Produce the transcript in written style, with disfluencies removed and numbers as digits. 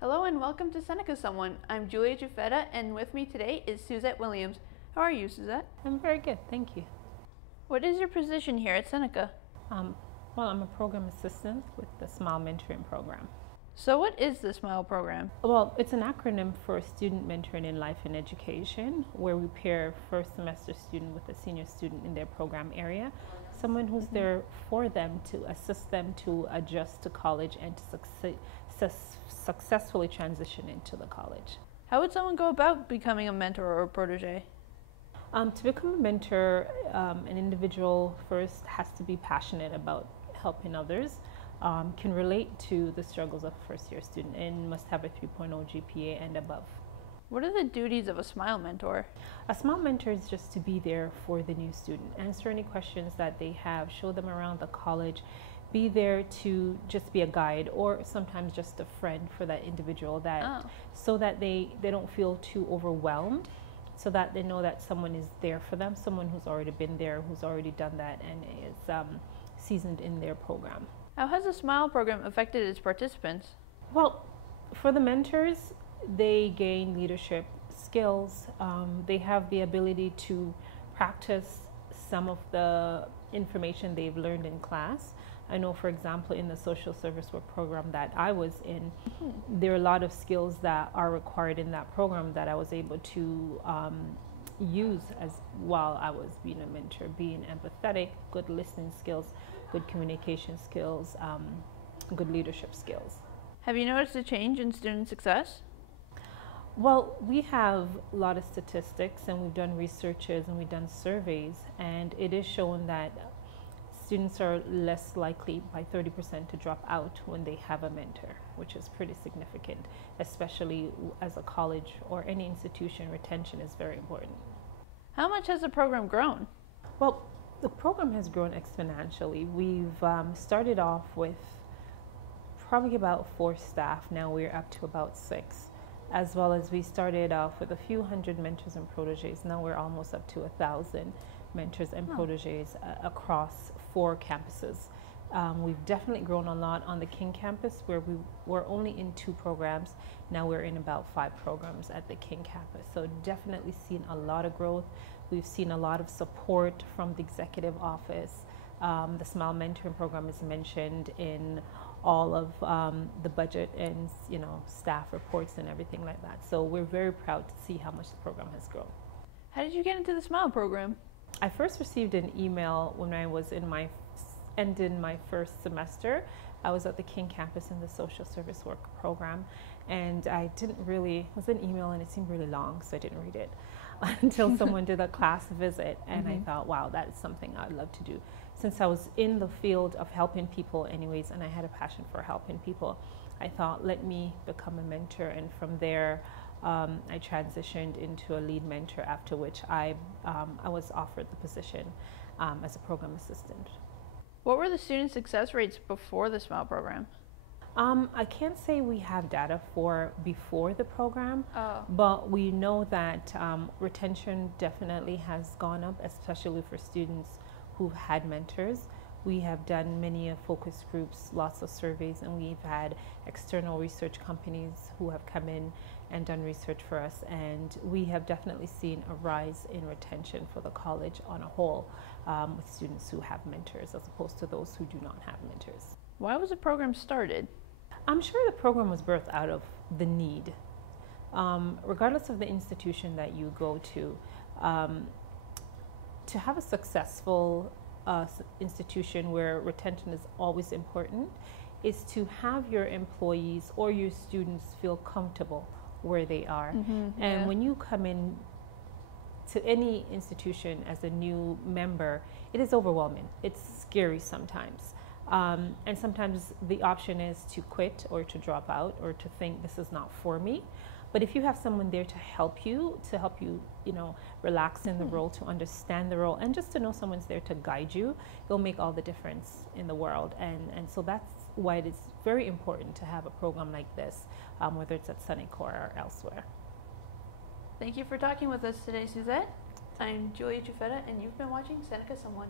Hello and welcome to Seneca Someone. I'm jciuffetta and with me today is Suzette Williams. How are you, Suzette? I'm very good, thank you. What is your position here at Seneca? Well, I'm a program assistant with the SMILE mentoring program. So what is the SMILE program? Well, it's an acronym for Student Mentoring in Life and Education, where we pair first semester student with a senior student in their program area, someone who's there for them to assist them to adjust to college and to successfully transition into the college. How would someone go about becoming a mentor or a protege? To become a mentor, an individual first has to be passionate about helping others, can relate to the struggles of a first-year student, and must have a 3.0 GPA and above. What are the duties of a SMILE mentor? A SMILE mentor is just to be there for the new student, answer any questions that they have, show them around the college, be there to just be a guide or sometimes just a friend for that individual, so that they don't feel too overwhelmed, so that they know that someone is there for them, someone who's already been there, who's already done that and is seasoned in their program. How has the SMILE program affected its participants? Well, for the mentors, they gain leadership skills. They have the ability to practice some of the information they've learned in class. I know, for example, in the social service work program that I was in, there are a lot of skills that are required in that program that I was able to use as while I was being a mentor, being empathetic, good listening skills, good communication skills, good leadership skills. Have you noticed a change in student success? Well, we have a lot of statistics and we've done researches and we've done surveys, and it is shown that students are less likely by 30% to drop out when they have a mentor, which is pretty significant, especially as a college or any institution. Retention is very important. How much has the program grown? Well, the program has grown exponentially. We've started off with probably about 4 staff. Now we're up to about 6. As well as we started off with a few hundred mentors and proteges. Now we're almost up to 1,000 mentors and proteges across 4 campuses. We've definitely grown a lot on the King campus, where we were only in 2 programs. Now we're in about 5 programs at the King campus. So definitely seen a lot of growth. We've seen a lot of support from the executive office. The SMILE mentoring program is mentioned in all of the budget and staff reports and everything like that. So we're very proud to see how much the program has grown. How did you get into the SMILE program? I first received an email when I was ending my first semester. I was at the King campus in the social service work program, and it was an email and it seemed really long, so I didn't read it until someone did a class visit, and I thought, wow, that is something I'd love to do. Since I was in the field of helping people anyways, and I had a passion for helping people, I thought, let me become a mentor, and from there I transitioned into a lead mentor, after which I was offered the position as a program assistant. What were the student success rates before the SMILE program? I can't say we have data for before the program, but we know that retention definitely has gone up, especially for students who've had mentors. We have done many focus groups, lots of surveys, and we've had external research companies who have come in and done research for us, and we have definitely seen a rise in retention for the college on a whole, with students who have mentors as opposed to those who do not have mentors. Why was the program started? I'm sure the program was birthed out of the need. Regardless of the institution that you go to have a successful institution where retention is always important is to have your employees or your students feel comfortable where they are. And when you come in to any institution as a new member, it is overwhelming. It's scary sometimes. And sometimes the option is to quit or to drop out or to think this is not for me. But if you have someone there to help you, relax in the role, to understand the role, and just to know someone's there to guide you, it'll make all the difference in the world. And so that's why it is very important to have a program like this, whether it's at Seneca or elsewhere. Thank you for talking with us today, Suzette. I'm jciuffetta, and you've been watching Seneca Someone.